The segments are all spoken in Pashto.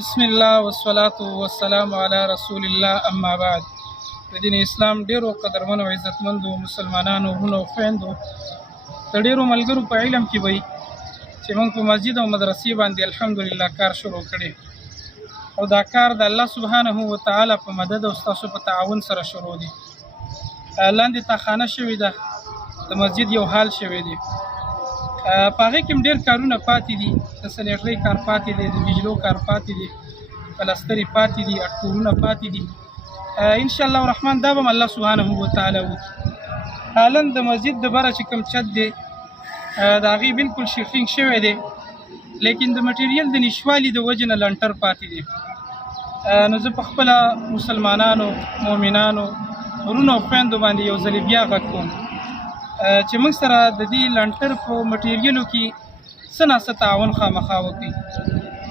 بسم الله والصلاة والسلام على رسول الله اما بعد. د دین اسلام ډیرو قدرمنو عزتمندو مسلمانانو ورونو خويندو د ډیرو ملګرو په علم کې وي چې موږ په مسجد او مدرسې باندې الحمدلله کار شروع کړی او دا کار د الله سبحانه و تعالی په مدد او تاسو په تعاون سره شروع دي. لاندې تخانه شوې ده د مسجد یو حال شوی دی، په هغې کې ډېر کارونه پاتې دي، د سلیټرۍ کار پاتې دی، د بجلو کار پاتې دی، پلسترې پاتې دي، اټکورونه پاتې دي. انشاءالله الرحمن دا به الله سبحانه و تعالی وکړي. حالا د مسجد د بره چې کوم چت دی د هغې بلکل شیفینګ شوی دی، لیکن د مټیریل د نشوالي د وجې نه لنټر پاتې دی. نو زه په خپله مسلمانانو مؤمنانو ورونو او خویندو باندې یو ځلې بیا غږ کوم چې موږ سره د دې لنټر په مټیریلو کې څه ناڅه تعاون خامخا وکړي.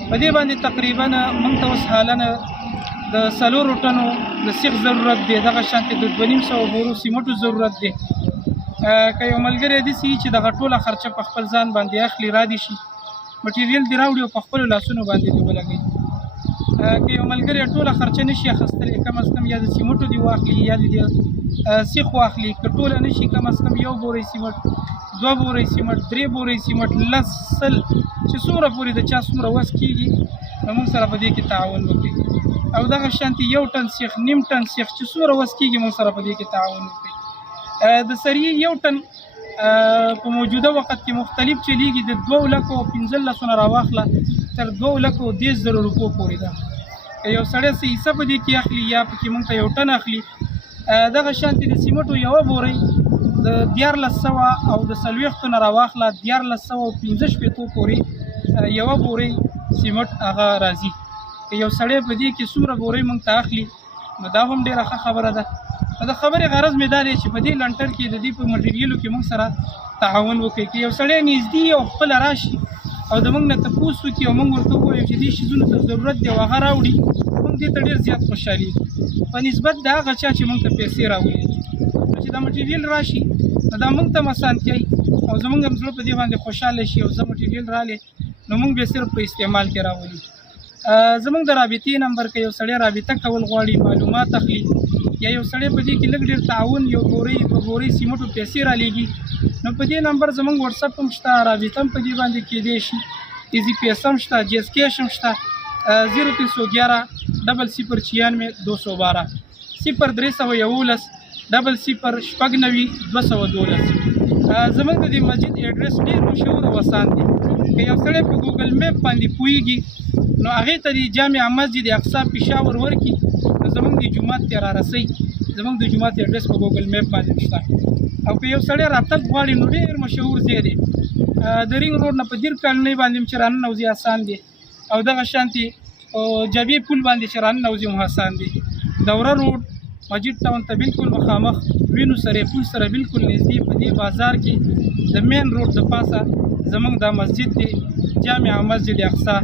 په دې باندې تقریبا موږ ته اوس حالا د 4 ټنو د سیخ ضرورت دی، دغه شانتې د 2500 بورو سیمټو ضرورت دی. که یو ملګری داسې وي چې دغه ټوله خرچه په خپل ځان باندې اخلي، را دي شي مټیریل دې راوړي او په خپلو لاسونو باندې دې ولګوي. که یو ملګری ټوله خرچه نشي اخیستلی، کم از کم یا د سیمټو دې واخلي یا د سیخ واخلي، که ټوله نشي کم از کم 1 بورۍ سیمټ، 2 بورۍ سیمټ، 3 بورۍ سیمټ، 10 100 چې څومره پورې د چا څومره وس کېږي نو موږ سره په دې کې تعاون وکړي. او دغه شانتې 1 ټن سیخ، نیم ټن سیخ چې څومره وس کېږي موږ سره په دې کې تعاون وکړي. د سریې 1 ټن په موجوده وخت کې مختلف چلیږي، د 2,15,000 نه راواخله تر 2,10,000 روپو پورې ده. که یو سړی څه حصه په دې کې اخلي یا پکې موږ ته 1 ټن اخلي، دغه شانتې د سیمټو 1 بورۍ د 1400 او د 40 نه راواخله 1415 پورې 1 بورۍ سیمټ هغه راځي. که یو سړی په دې کې څومره بورۍ موږ ته اخلي نو دا هم ډېره ښه خبره ده. نو د خبرې غرض مې دا دی چې په دې لنټر کې د دې په مټیریلو کې موږ سره تعاون وکړي. که یو سړی نږدې او خپله راشي او د موږ نه تپوس وکړي او موږ ورته ووایو چې دې شیزونو ته ضرورت دی او هغه راوړي، موږ دې ته ډېر زیات خوشحالېږو په نسبت د هغه چا چې موږ ته پیسې راولېږي. نو چې دا مټیریل راشي نو دا موږ ته هم اسانتیا وي او زموږ هم زړه په دې باندې خوشحاله شي او زه مټیریل رالی نو موږ بیا صرف په استعمال کې راولي. زموږ د رابطې نمبر که یو سړی رابطه کول غواړي، معلومات اخلي، یا یو سړی په دې کې لږ ډېر تعاون 1 بورۍ 2 بورۍ سیمټو پیسې رالیږي، نو په دې نمبر زموږ وټساپ هم شته، رابطه هم په دې باندې کېدی شي، ایزي پیس هم شته، جی ایس کیش هم شته. 0311 0096 212 0311 0096 212. زموږ د دې مسجد ایډرس ډېر مشهور او اسان دی. که یو سړی په ګوګل میپ باندې پوهېږي نو هغې ته د جامع مسجد اقصی پېښور ورکړي نو زموږ د جومات ته رارسوي. زموږ د جومات ایډرس په ګوګل میپ باندې شته. او که یو سړی راتګ غواړي نو ډېر مشهور ځای دی، د رینګ روډ نه په دیر کالنۍ باندې هم چې راننوځي اسان دی، او دغه شانتې جبې پل باندې چې راننوځي هم اسان دی. دوره روډ مسجد ټاون ته بلکل مخامخ وینو سره پل سره بلکل نږدې په دې بازار کې د مین روډ د پاسه زموږ دا مسجد دی، جامع مسجد اقصی.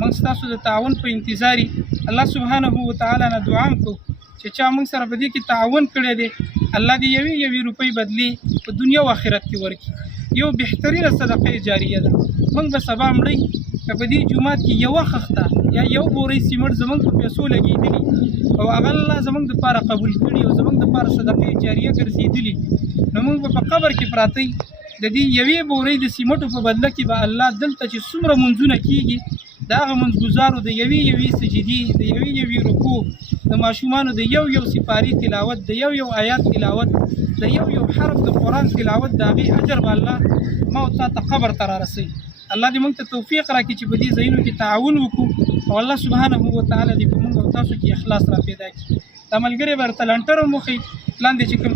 موږ ستاسو د تعاون په انتظار یو. الله سبحانه و تعالی نه دعا هم کوو چې چا موږ سره په دې کې تعاون کړی دی الله دې یوې روپۍ بدلې په دنیا او آخرت کې ورکړي. یو بهترینه صدقه جاریه ده. موږ به سبا مړی که په دې جومات کې 1 خښته یا 1 بورۍ سیمټ زموږ په پیسو لګېدلي او هغه الله زموږ دپاره قبول کړي او زموږ دپاره صدقه جاریه ګرځېدلي، نو موږ به په قبر کې پراته د دې 1 بورۍ د سیمټو په بدله کې به الله دلته چې څومره منځونه کېږي د هغه منځګزارو د 1 سجدې، د 1 رکوع، د ماشومانو د 1 سپارې تلاوت، د 1 آیات تلاوت، د 1 حرف د قرآن تلاوت، د هغې اجر به الله ما او تا ته قبر ته رارسوي. الله دې موږ ته توفیق راکړي چې په دې ځایونو کې تعاون وکړو او الله سبحانه و تعالی دې په موږ او تاسو کې اخلاص را پیدا کړي. دا ملګری به ورته لنټر هم وښیي، لاندې چې کوم